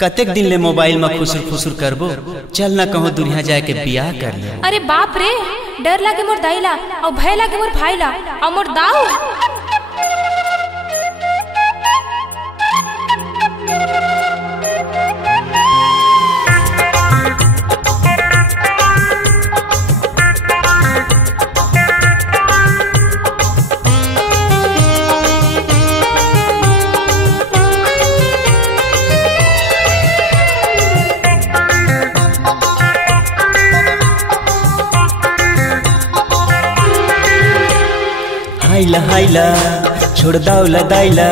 कतेक दिन ले मोबाइल में खुसुर फुसुर करबो, चल ना कहूँ दुनिया जाए के बियाह कर ले। अरे बाप रे, डर लागे मोर दाइला और भय लागे मोर भाईला और मोर दाऊ। हाइला हाइला छोड़ दाउला दाइला,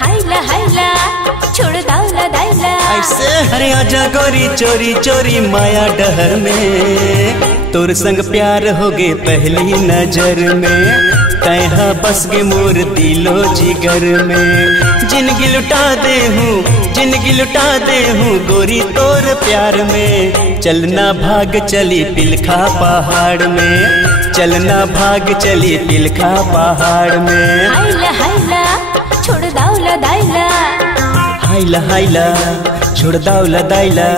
हाइला हाइला छोड़ दाउला दाइला। ऐसे अरे आजा गोरी चोरी चोरी माया डहर में, तोर संग प्यार हो गे पहली नजर में। तैहा बस गे मोर दिलो जिगर में, जिंदगी लुटा दे हूँ, जिंदगी लुटा दे हूँ गोरी तोर प्यार में। चलना भाग चली पिलखा पहाड़ में, चलना भाग चली पिलखा पहाड़ में। हाइला हाइला छोड़ दाउला दाइला, हाइला हाइला छोड़ दाउला दाइला।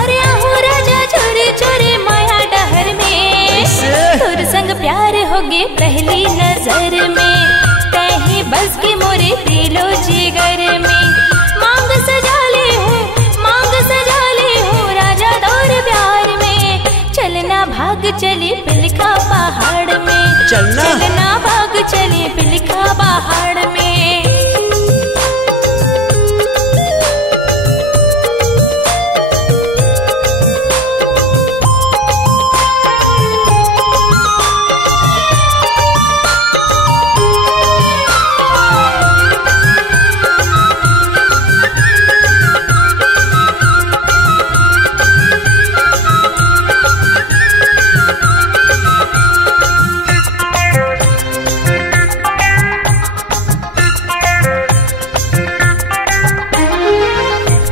अरे आहू राजा चोरी चोरी माया डहर में, तोर संग प्यार होगे पहली नजर में। कहीं बस के मोरे दिलो जिगर में, मांग सजा ले हूँ, मांग सजा ले हूँ राजा तोर प्यार में। चलना भाग चली पिलखा पहाड़ में, चलना भाग चली पिलखा पहाड़ में।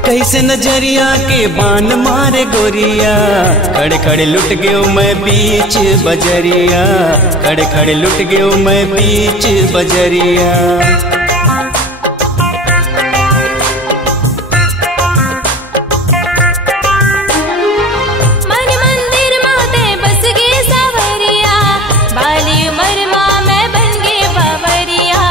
कैसे नजरिया के बान मारे गोरिया, खड़े खड़े लुट गयो मैं बीच बजरिया, खड़े खड़े लुट गयो मैं बीच बजरिया। मन मंदिर माते बस गे सावरिया, बाली उमर माँ मैं बन गे बावरिया,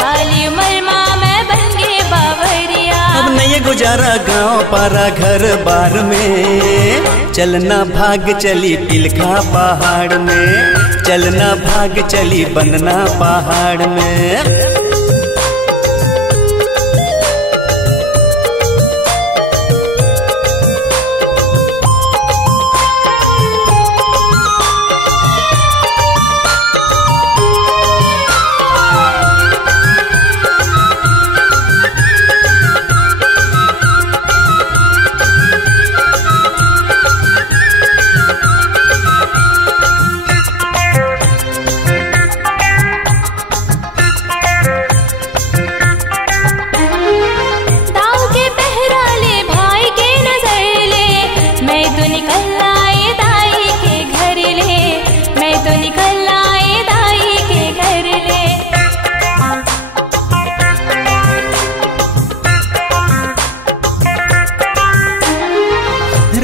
बाली उमर माँ मैं बन गे बावरिया। अब नहीं गुजारा गांव पारा घर बार में, चलना भाग चली पिलखा पहाड़ में, चलना भाग चली बनना पहाड़ में।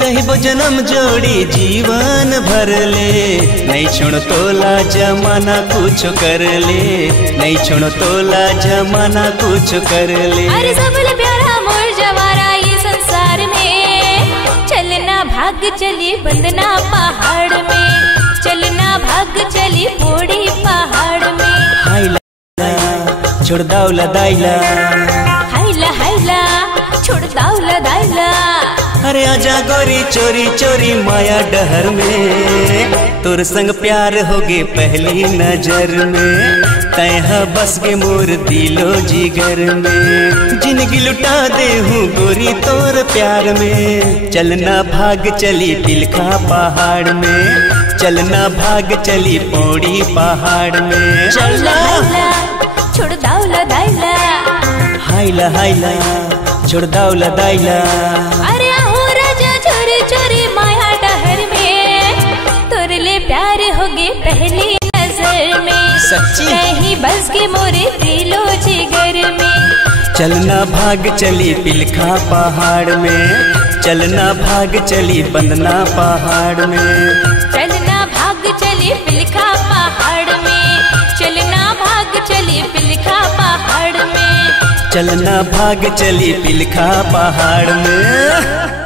रहिबो जन्म जोड़ी जीवन भर ले, नहीं छोड़ तोला जमाना कुछ कर ले, नहीं छोड़ तोला जमाना कुछ कर ले। अरे सबले प्यारा मोर जवारा ये संसार में, चलना भाग चली बंदना पहाड़ में, चलना भाग चली पोड़ी पहाड़ में। हाइला छोड़ दाउला दाइला, हाइला हाइला छोड़ दाउला दाइला। अरे आजा गोरी चोरी चोरी माया डहर में, तोर संग प्यार होगे पहली नजर में। तैहा बस गे मोर दिलो जिगर में, जिंदगी लुटा दे हूँ गोरी तोर प्यार में। चलना भाग चली पिलखा पहाड़ में, चलना भाग चली पौड़ी पहाड़ में। चलना छोड़ दाउला दाइला, हाइला हाइला छोड़ दाउला दाइला। अरे आहू राजा चोरी चोरी माया डहर में, तोर ले प्यार होगे पहली नजर में। सच्ची कहीं बस के मोरे दिलो जिगर में, चलना भाग चली पिलखा पहाड़ में, चलना भाग चली बंदना पहाड़ में, चलना भाग चली पिलखा पहाड़ में, चलना भाग चली पिलखा पहाड़ में, चलना भाग चली पिलखा पहाड़ में।